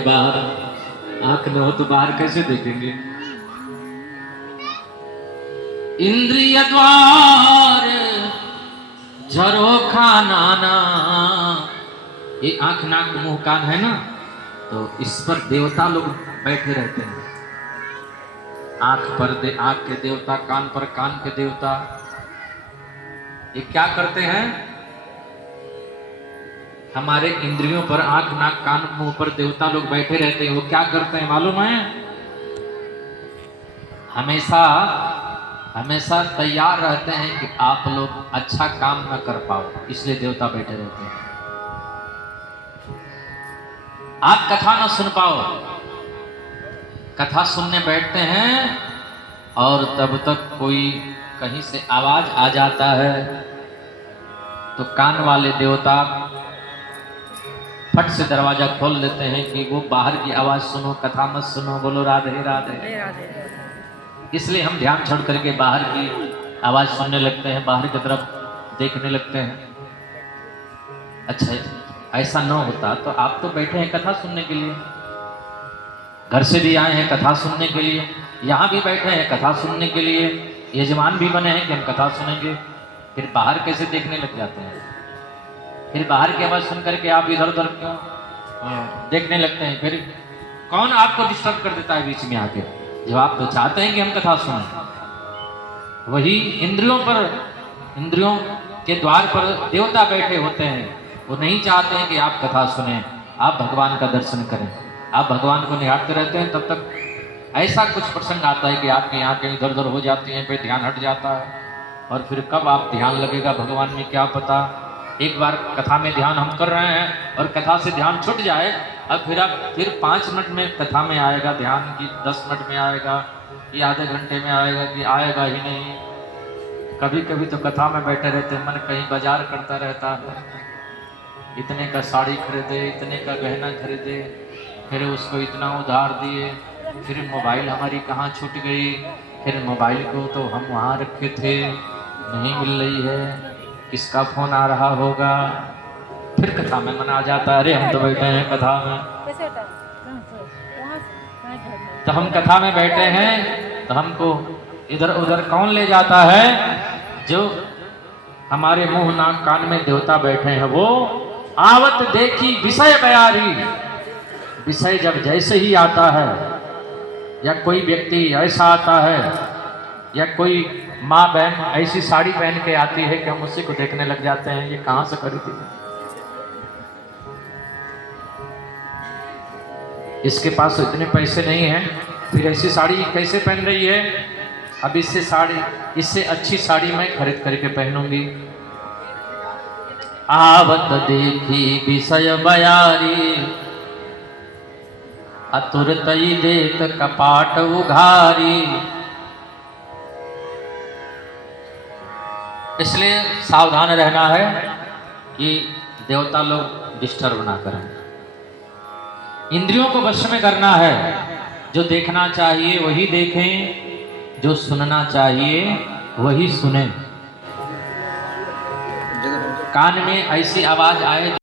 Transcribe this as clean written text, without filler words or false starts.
बाहर आंख न हो तो बाहर कैसे देखेंगे। इंद्रिय द्वार झरोखा नाना, ये आंख नाक मुंह कान है ना, तो इस पर देवता लोग बैठे रहते हैं। आंख पर आंख के देवता, कान पर कान के देवता। ये क्या करते हैं? हमारे इंद्रियों पर आंख नाक कान मुंह पर देवता लोग बैठे रहते हैं। वो क्या करते हैं मालूम है? हमेशा हमेशा तैयार रहते हैं कि आप लोग अच्छा काम न कर पाओ, इसलिए देवता बैठे रहते हैं। आप कथा न सुन पाओ, कथा सुनने बैठते हैं और तब तक कोई कहीं से आवाज आ जाता है तो कान वाले देवता फट से दरवाजा खोल लेते हैं कि वो बाहर की आवाज सुनो, कथा मत सुनो, बोलो राधे राधे। इसलिए हम ध्यान छोड़ करके बाहर की आवाज सुनने लगते हैं, बाहर की तरफ देखने लगते हैं। अच्छा, ऐसा न होता तो आप तो बैठे हैं कथा सुनने के लिए, घर से भी आए हैं कथा सुनने के लिए, यहाँ भी बैठे हैं कथा सुनने के लिए, यजमान भी बने हैं कि हम कथा सुनेंगे। फिर बाहर कैसे देखने लग जाते हैं? फिर बाहर की आवाज सुन करके आप इधर उधर क्यों देखने लगते हैं? फिर कौन आपको डिस्टर्ब कर देता है बीच में आके? जब आप तो चाहते हैं कि हम कथा सुने। वही इंद्रियों पर, इंद्रियों के द्वार पर देवता बैठे होते हैं। वो नहीं चाहते हैं कि आप कथा सुने, आप भगवान का दर्शन करें। आप भगवान को निहारते रहते हैं, तब तक ऐसा कुछ प्रसंग आता है कि आपकी आंखें इधर उधर हो जाती हैं, फिर ध्यान हट जाता है और फिर कब आप ध्यान लगेगा भगवान में क्या पता। एक बार कथा में ध्यान हम कर रहे हैं और कथा से ध्यान छूट जाए, अब फिर 5 मिनट में कथा में आएगा ध्यान, कि 10 मिनट में आएगा, कि आधे घंटे में आएगा, कि आएगा ही नहीं। कभी कभी तो कथा में बैठे रहते हैं, मन कहीं बाजार करता रहता है, इतने का साड़ी खरीदे, इतने का गहना खरीदे, फिर उसको इतना उधार दिए, फिर मोबाइल हमारी कहाँ छूट गई, फिर मोबाइल को तो हम वहाँ रखे थे, नहीं मिल रही है, किसका फोन आ रहा होगा। फिर कथा में मन आ जाता है, अरे हम तो बैठे हैं कथा में। तो हम कथा में बैठे हैं तो हमको इधर उधर कौन ले जाता है? जो हमारे मुंह नाक कान में देवता बैठे हैं। वो आवत देखी विषय बयारी, विषय जब जैसे ही आता है, या कोई व्यक्ति ऐसा आता है, या कोई माँ बहन ऐसी साड़ी पहन के आती है कि हम उसी को देखने लग जाते हैं, ये कहाँ से खरीदी, इसके पास तो इतने पैसे नहीं हैं, फिर ऐसी साड़ी कैसे पहन रही है, अब इससे अच्छी साड़ी मैं खरीद करके पहनूंगी। आवत देखी विषय बयारी, अतुरतई देख कपाट उघारी। इसलिए सावधान रहना है कि देवता लोग डिस्टर्ब ना करें। इंद्रियों को वश में करना है, जो देखना चाहिए वही देखें, जो सुनना चाहिए वही सुने। कान में ऐसी आवाज आए